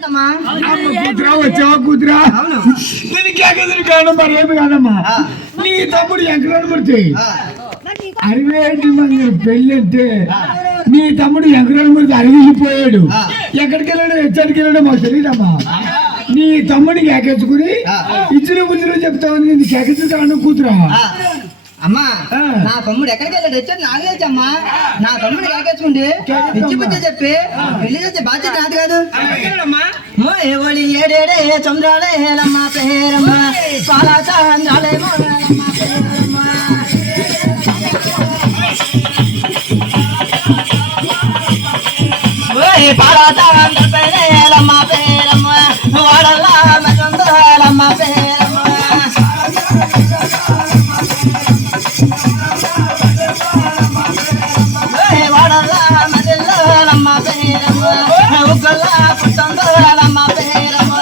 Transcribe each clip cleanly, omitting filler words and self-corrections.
కూతురా వచ్చావా కూతురా నేను కాను మరి ఏమి కాదమ్మా నీ తమ్ముడు ఎంకరాడమూర్తి అరవేటి మంది పెళ్ళి అంటే నీ తమ్ముడు ఎంకరాడమూర్తి అరిగిపోయాడు. ఎక్కడికి వెళ్ళాడు ఎచ్చడికి వెళ్ళాడో మాకు తెలియదమ్మా. నీ తమ్ముడికి ఎక్కించుకుని ఇచ్చిన బుద్ధిలో చెప్తావని నేను ఎక్కించుతాను కూతురా. అమ్మా నా తమ్ముడు ఎక్కడికి వెళ్ళాడు వచ్చాడు నాకు తెలుసమ్మా. నా తమ్ముడు ఎక్కించుకుంటే ఇచ్చి బుద్ధి చెప్పి పెళ్లి చేసే బాధ్యత నాది కాదు. ఏవళి ఏడేడే చంద్రాలే లమ్మ పేరమ్మ పాలా చంద్రాలే పాలా చంద్రపేరమ్మ పేరమ్మ వాడల్లా చంద్రాలమ్మ పేరమ్మ వాడల్లా మదిల్లమ్మ పేరమ్మ ఉగ్గల్లా పుట్టందలమ్మ పేరమ్మ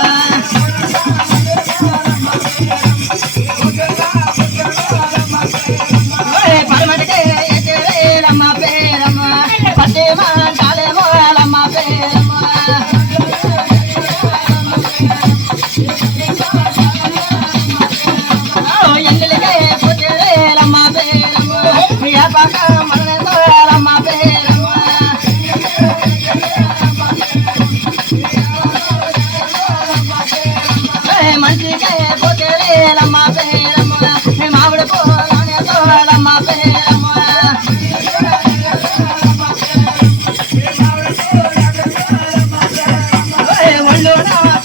పరమటికే ఎక్కడేలమ్మ పేరమ్మ పట్టేమంటాలేమో లమ్మ పేరమ్మ ఎంగిలికే పుట్టేలమ్మ పేరమ్మ పక్క మనలమ్మ పేరమ్మ మంచికే పుట్టేలమ్మ పేరమ్మ మామిడి పూలమ్మ పేరమ్మ ఒళ్ళు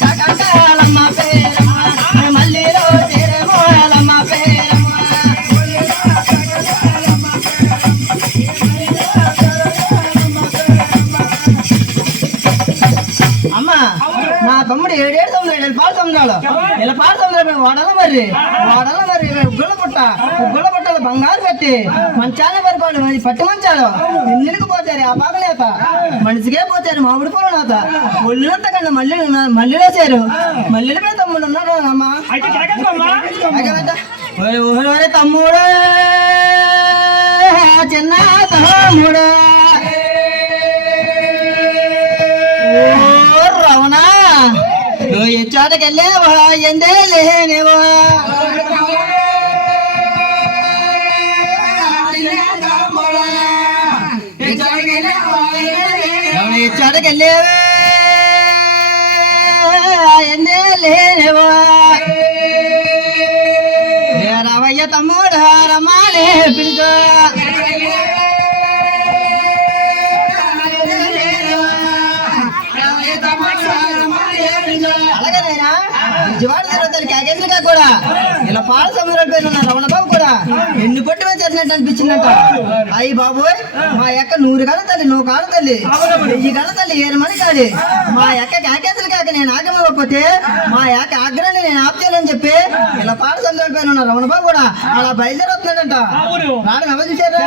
చకంకాలమ్మ పేరమ్మ మల్లిలో చేరేమోలమ్మ పేరమ్మ అమ్మా నా తమ్ముడు 7 సంవత్సరాలు పాలు సంవత్సరాలు ఇలా పాలు సంవత్సరాలు వాడాల మరి గుళ్ళ పుట్టలు బంగారు పెట్టి మంచాలే పరిపాడు పట్టి మంచాలు ఎన్నిటికి పోతారు ఆ పాకలేక మనిషికే పోతారు మామిడి పూల నాత ఒళ్ళునంత కన్నా మల్లిలో చేరు మల్లిల మీద తమ్ముడు ఉన్నాడు అమ్మా. తమ్ముడు చిన్న తమ్ముడు రవణా చోటకెళ్ళేవా ఎందే లేనేవా చోటకెళ్ళేవా ఎందే లేనేవా రావయ్య తమ్ముడు రమాలే పిలుచో అలాగేనా విజయవాడ తిరుగుతారు కాకేసులుగా కూడా ఇలా పాల సమయంలో పేరు రమణ బాబు కూడా ఎన్ని పొట్టి మీద చేసినట్టు అనిపించిందంట. అయ్యి బాబోయ్ మా యొక్క 100 కళ తల్లి 100 కాళ్ళ తల్లి 1000 కళ తల్లి 7 మని కాదు మా యొక్క కాకేసులు కాక నేను ఆగమకపోతే మా యొక్క ఆగ్రహాన్ని నేను ఆపుతానని చెప్పి ఇలా పాల సమయంలో పేరు రమణ బాబు కూడా అలా బయలుదేరి వస్తున్నాడంట. రాడు ఎవరు చూసారా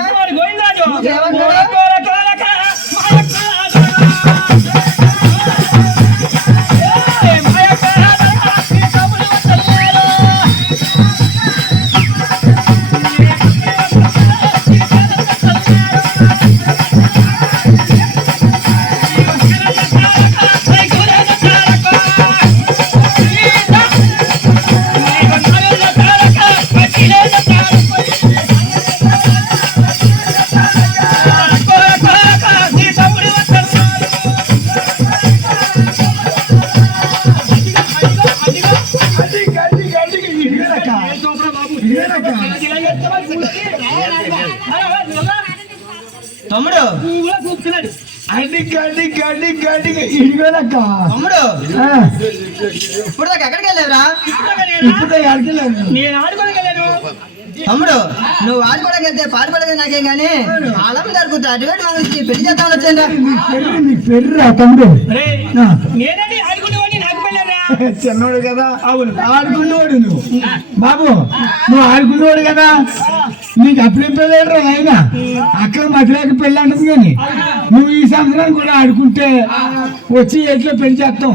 తమ్ముడు తమ్ముడు ఇప్పుడు దాకా ఎక్కడికి వెళ్ళావురా? తమ్ముడు నువ్వు ఆడుకోవడానికి వెళ్తే పాడుకోవడానికి నాకేం కానీ ఆలం జరుగుతుంది అటువంటి వాళ్ళకి పెళ్లి చేద్దామని వచ్చాను తమ్ముడు. చిన్నోడు కదా అవును ఆడుకున్నవాడు నువ్వు బాబు నువ్వు ఆడుకున్నవాడు కదా నీకు అప్పుడే పెళ్ళాడు ఆయన అక్కడ మధ్యలోకి పెళ్ళి అంటుంది కానీ నువ్వు ఈ సంవత్సరాన్ని కూడా ఆడుకుంటే వచ్చి ఎట్లా పెళ్లి చేస్తాం.